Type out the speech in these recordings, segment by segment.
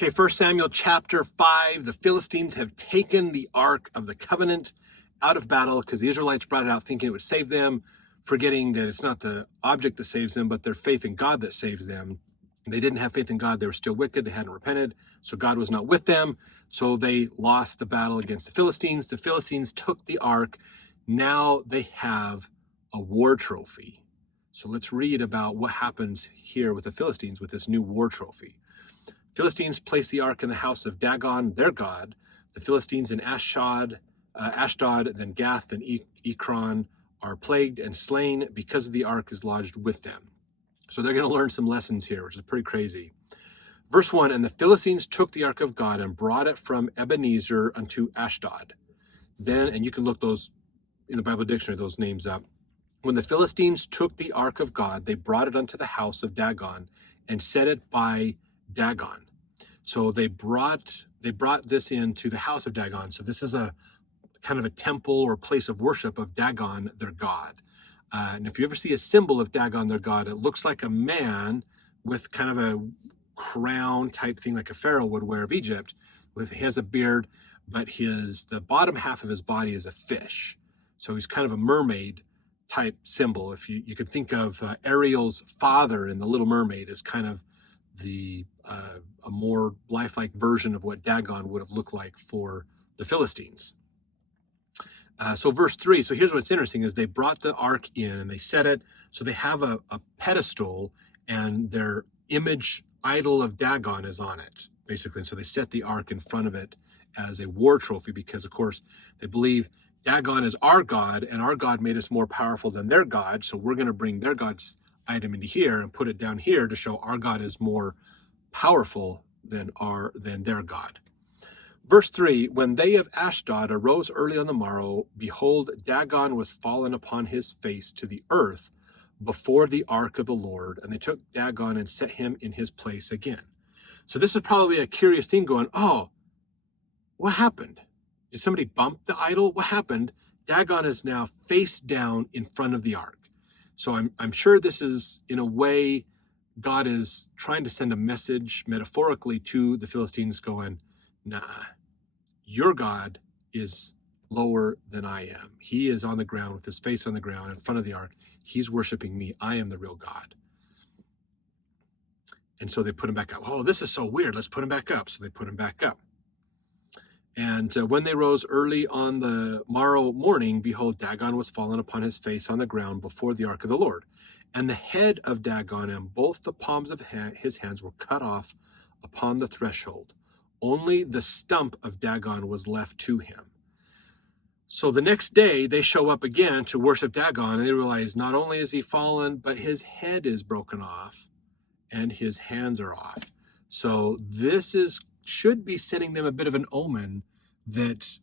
Okay, 1 Samuel chapter 5, the Philistines have taken the Ark of the Covenant out of battle because the Israelites brought it out thinking it would save them, forgetting that it's not the object that saves them, but their faith in God that saves them. They didn't have faith in God. They were still wicked. They hadn't repented. So God was not with them. So they lost the battle against the Philistines. The Philistines took the Ark. Now they have a war trophy. So let's read about what happens here with the Philistines with this new war trophy. Philistines placed the ark in the house of Dagon, their god. The Philistines in Ashdod, then Gath, and Ekron are plagued and slain because of the ark is lodged with them. So they're going to learn some lessons here, which is pretty crazy. Verse 1, and the Philistines took the ark of God and brought it from Ebenezer unto Ashdod. Then, and you can look those in the Bible dictionary, those names up. When the Philistines took the ark of God, they brought it unto the house of Dagon and set it by Dagon. So they brought this into the house of Dagon. So this is a kind of a temple or place of worship of Dagon, their god. And if you ever see a symbol of Dagon, their god, it looks like a man with kind of a crown type thing like a pharaoh would wear of Egypt. He has a beard, but the bottom half of his body is a fish. So he's kind of a mermaid type symbol. If you could think of Ariel's father in The Little Mermaid as kind of a more lifelike version of what Dagon would have looked like for the Philistines. So verse 3, so here's what's interesting is they brought the ark in and they set it, so they have a pedestal and their image idol of Dagon is on it, basically. And so they set the ark in front of it as a war trophy because, of course, they believe Dagon is our God and our God made us more powerful than their God, so we're going to bring their God's item into here and put it down here to show our God is more powerful than their God. Verse 3, when they of Ashdod arose early on the morrow, behold, Dagon was fallen upon his face to the earth before the ark of the Lord, and they took Dagon and set him in his place again. So this is probably a curious thing going, oh, what happened? Did somebody bump the idol? What happened? Dagon is now face down in front of the ark. So I'm sure this is, in a way, God is trying to send a message metaphorically to the Philistines going, nah, your God is lower than I am. He is on the ground with his face on the ground in front of the ark. He's worshiping me. I am the real God. And so they put him back up. Oh, this is so weird. Let's put him back up. So they put him back up. And when they rose early on the morrow morning, behold, Dagon was fallen upon his face on the ground before the ark of the Lord. And the head of Dagon and both the palms of his hands were cut off upon the threshold. Only the stump of Dagon was left to him. So the next day, they show up again to worship Dagon, and they realize not only is he fallen, but his head is broken off, and his hands are off. So this should be setting them a bit of an omen that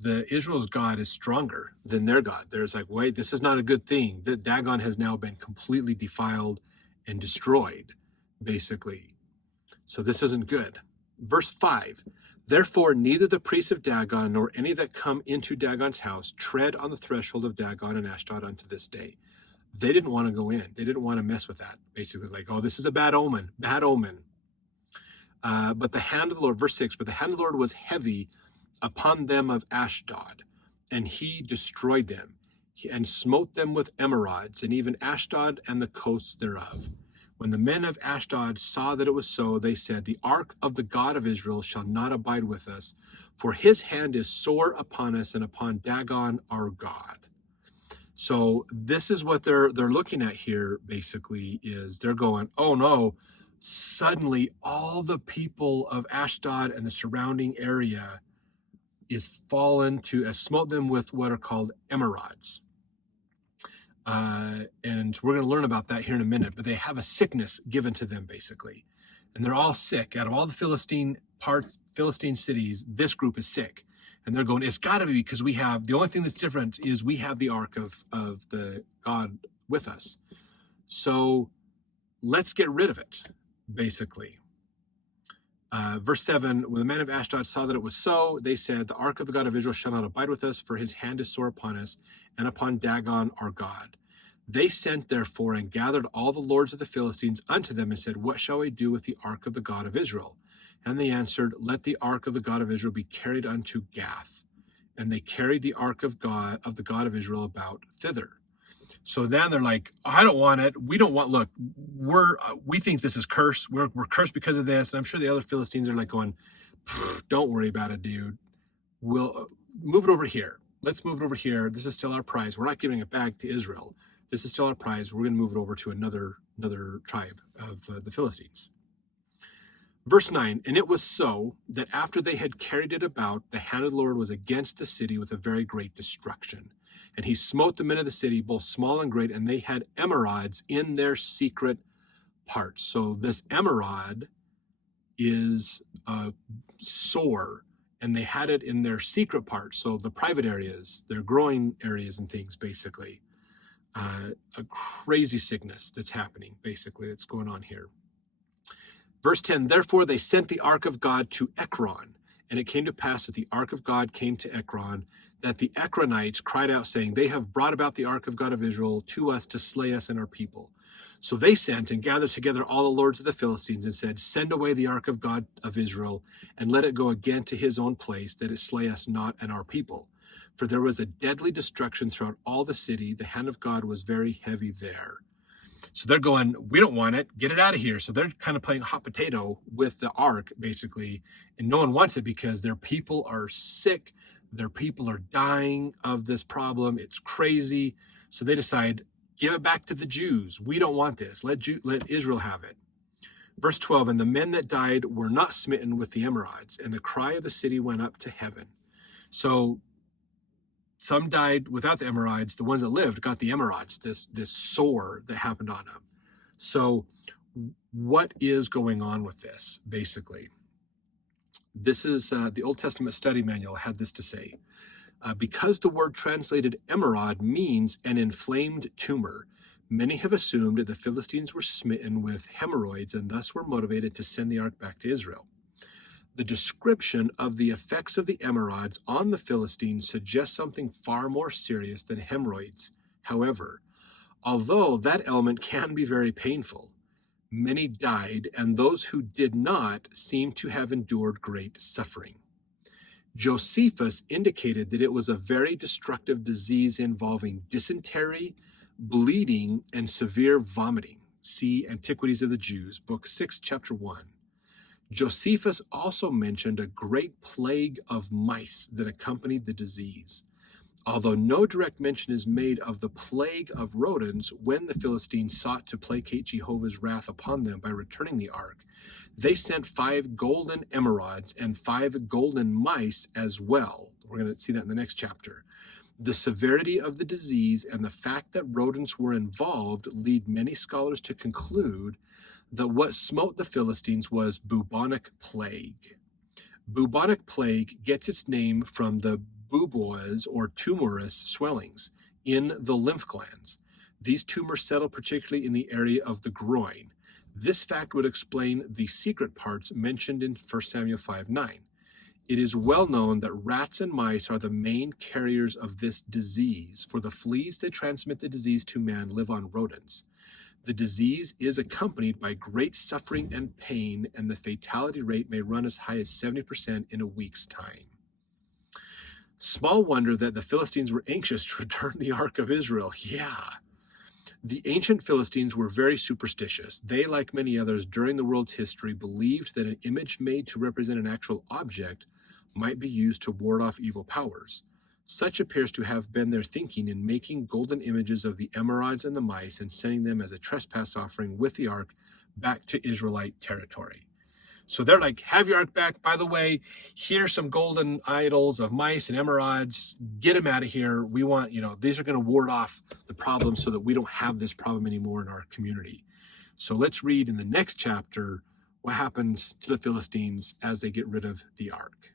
the Israel's God is stronger than their God. There's like, wait, this is not a good thing. That Dagon has now been completely defiled and destroyed, basically. So this isn't good. Verse 5, therefore neither the priests of Dagon nor any that come into Dagon's house tread on the threshold of Dagon and Ashdod unto this day. They didn't want to go in. They didn't want to mess with that. Basically, like, oh, this is a bad omen. Bad omen. But the hand of the Lord, verse 6, but the hand of the Lord was heavy upon them of Ashdod, and he destroyed them, and smote them with emerods, and even Ashdod and the coasts thereof. When the men of Ashdod saw that it was so, they said, the ark of the God of Israel shall not abide with us, for his hand is sore upon us and upon Dagon our God. So this is what they're looking at here, basically, is they're going, oh no, suddenly all the people of Ashdod and the surrounding area is fallen to, smote them with what are called emerods. And we're going to learn about that here in a minute, but they have a sickness given to them, basically. And they're all sick. Out of all the Philistine cities, this group is sick. And they're going, it's got to be because we have, the only thing that's different is we have the ark of the God with us. So let's get rid of it, basically. Verse 7, when the men of Ashdod saw that it was so, they said, the ark of the God of Israel shall not abide with us, for his hand is sore upon us and upon Dagon our God. They sent therefore and gathered all the lords of the Philistines unto them and said, What shall we do with the ark of the God of Israel? And they answered, Let the ark of the God of Israel be carried unto Gath. And they carried the ark of the God of Israel about thither. So then they're like, I don't want it. We don't want, look, we think this is cursed. We're cursed because of this. And I'm sure the other Philistines are like going, don't worry about it, dude. We'll move it over here. Let's move it over here. This is still our prize. We're not giving it back to Israel. This is still our prize. We're going to move it over to another tribe of the Philistines. Verse 9, and it was so that after they had carried it about, the hand of the Lord was against the city with a very great destruction. And he smote the men of the city, both small and great, and they had emerods in their secret parts. So this emerod is a sore, and they had it in their secret parts. So the private areas, their growing areas and things, basically. A crazy sickness that's happening, basically, that's going on here. Verse 10, therefore they sent the ark of God to Ekron. And it came to pass that the ark of God came to Ekron, that the Ekronites cried out, saying, They have brought about the ark of God of Israel to us to slay us and our people. So they sent and gathered together all the lords of the Philistines and said, Send away the ark of God of Israel, and let it go again to his own place, that it slay us not and our people. For there was a deadly destruction throughout all the city. The hand of God was very heavy there. So they're going, we don't want it. Get it out of here. So they're kind of playing hot potato with the ark, basically. And no one wants it because their people are sick. Their people are dying of this problem. It's crazy. So they decide, give it back to the Jews. We don't want this. Let Israel have it. Verse 12, and the men that died were not smitten with the emerods, and the cry of the city went up to heaven. So some died without the emerods. The ones that lived got the emerods, this sore that happened on them. So what is going on with this, basically? This is the Old Testament study manual had this to say. Because the word translated emerod means an inflamed tumor, many have assumed that the Philistines were smitten with hemorrhoids and thus were motivated to send the ark back to Israel. The description of the effects of the emerods on the Philistines suggests something far more serious than hemorrhoids. However, although that ailment can be very painful, many died, and those who did not seem to have endured great suffering. Josephus indicated that it was a very destructive disease involving dysentery, bleeding, and severe vomiting. See Antiquities of the Jews, Book 6, Chapter 1. Josephus also mentioned a great plague of mice that accompanied the disease. Although no direct mention is made of the plague of rodents when the Philistines sought to placate Jehovah's wrath upon them by returning the ark, they sent 5 golden emerods and 5 golden mice as well. We're going to see that in the next chapter. The severity of the disease and the fact that rodents were involved lead many scholars to conclude that what smote the Philistines was bubonic plague. Bubonic plague gets its name from the buboes or tumorous swellings in the lymph glands. These tumors settle particularly in the area of the groin. This fact would explain the secret parts mentioned in 1 Samuel 5:9. It is well known that rats and mice are the main carriers of this disease, for the fleas that transmit the disease to man live on rodents. The disease is accompanied by great suffering and pain, and the fatality rate may run as high as 70% in a week's time. Small wonder that the Philistines were anxious to return the Ark of Israel. Yeah. The ancient Philistines were very superstitious. They, like many others during the world's history, believed that an image made to represent an actual object might be used to ward off evil powers. Such appears to have been their thinking in making golden images of the emerods and the mice and sending them as a trespass offering with the ark back to Israelite territory. So they're like, have your ark back. By the way, here's some golden idols of mice and emerods. Get them out of here. We want, these are going to ward off the problem so that we don't have this problem anymore in our community. So let's read in the next chapter what happens to the Philistines as they get rid of the ark.